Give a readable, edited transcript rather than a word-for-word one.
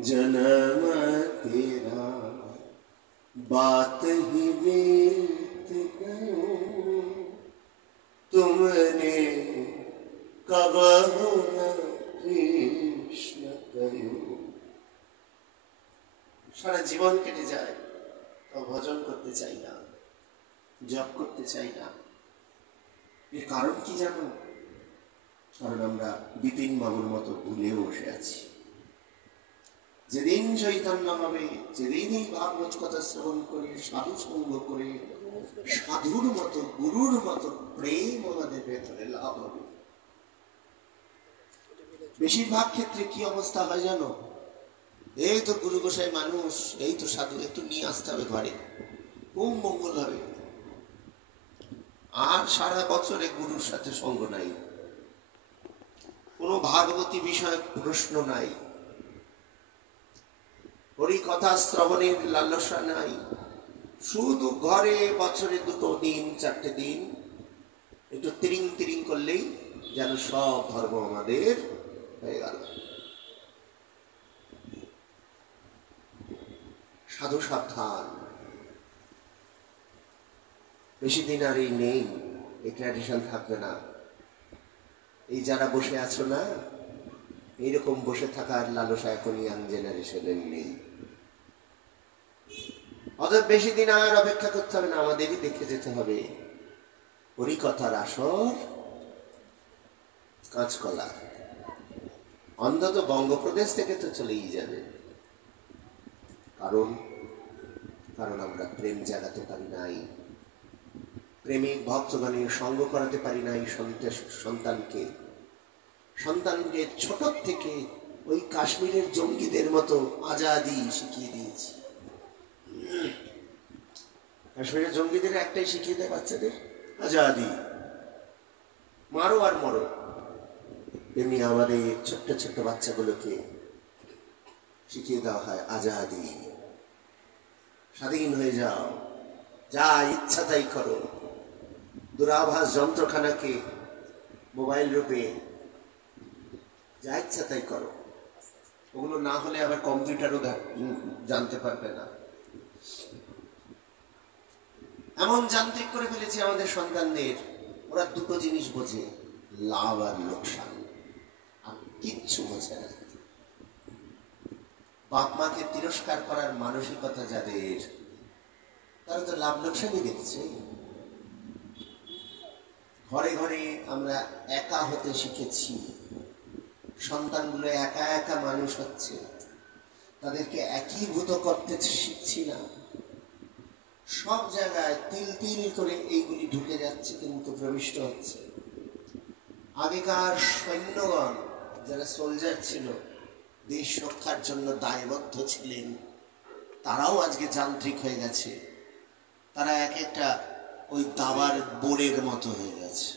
जन्म तेरा बात ही बीत गयो तुमने कबहु न कृष्ण कयो। सारा जीवन केटे जाए तो भजन करते चाই না, जप करते চাই না। এর কারণ কি জানো? কারণ আমরা বিপিন বাবুর মতো ভুলে বসে আছি। যেদিন চৈতন্য হবে, যেদিন এই ভাগবত কথা শ্রবণ করে, সাধু সঙ্গ করে, সাধুর মতো গুরুর মতো প্রেম আমাদের ভেতরে লাভ হবে। বেশিরভাগ ক্ষেত্রে কি অবস্থা হয় জানো? এই তো গুরু গোসাই মানুষ, এই তো সাধু, একটু নিয়ে আসতে হবে ঘরে, খুব মঙ্গল হবে। আর সারা বছরে গুরুর সাথে সঙ্গ নাই, কোনো ভাগবতী বিষয়ে প্রশ্ন নাই, হরি কথা শ্রবণের লালসা নাই। শুধু ঘরে বছরে 2 দিন 4টে দিন একটু তিরিং তিরিং করলেই যেন সব ধর্ম আমাদের হয়ে গেল। সাধু সাবধান, বেশি দিন আর এই নেই, এই ট্র্যাডিশন থাকবে না। এই যারা বসে আছো না, এইরকম বসে থাকার লালসা এখন ইয়াং জেনারেশনের নেই। অতএব বেশি দিন আর অপেক্ষা করতে হবে না, আমাদেরই দেখে যেতে হবে হরিকথার আসর কাঁচকলা। অন্তত বঙ্গপ্রদেশ থেকে তো চলেই যাবে। কারণ আমরা প্রেম জাগাতে পারি নাই, প্রেমিক ভক্তগণের সঙ্গ করাতে পারি নাই সন্তানকে ছোট থেকে ওই কাশ্মীরের জঙ্গিদের মতো আজাদি শিখিয়ে দিয়েছি। কাশ্মীরের জঙ্গিদের একটাই শিখিয়ে দেয় বাচ্চাদের, আজাদি, মারো আর মরো। তেমনি আমাদের ছোট্ট ছোট্ট বাচ্চাগুলোকে শিখিয়ে দেওয়া হয় আজাদি, স্বাধীন হয়ে যাও, যা ইচ্ছা তাই করো। দূরাভাস যন্ত্রখানাকে মোবাইল রূপে যা ইচ্ছা তাই করো। ওগুলো না হলে আবার কম্পিউটারও জানতে পারবে না। এমন যান্ত্রিক করে ফেলেছে আমাদের সন্তানদের, ওরা 2টো জিনিস বোঝে, লাভ আর লোকসান, আর কিচ্ছু বোঝে না। বাপ মাকে তিরস্কার করার মানসিকতা যাদের, তারা তো লাভ লোকসানই দেখছে। ঘরে ঘরে আমরা একা হতে শিখেছি, সন্তানগুলো একা একা মানুষ হচ্ছে, তাদেরকে একীভূত করতে শিখছি না। সব জায়গায় তিল তিল করে এইগুলি ঢুকে যাচ্ছে, কিন্তু প্রবিষ্ট হচ্ছে। আগেকার সৈন্যগণ যারা সোলজার ছিল, দেশ রক্ষার জন্য দায়বদ্ধ ছিলেন, তারাও আজকে যান্ত্রিক হয়ে গেছে। তারা এক একটা ওই দাবার বোর্ডের মতো হয়ে গেছে।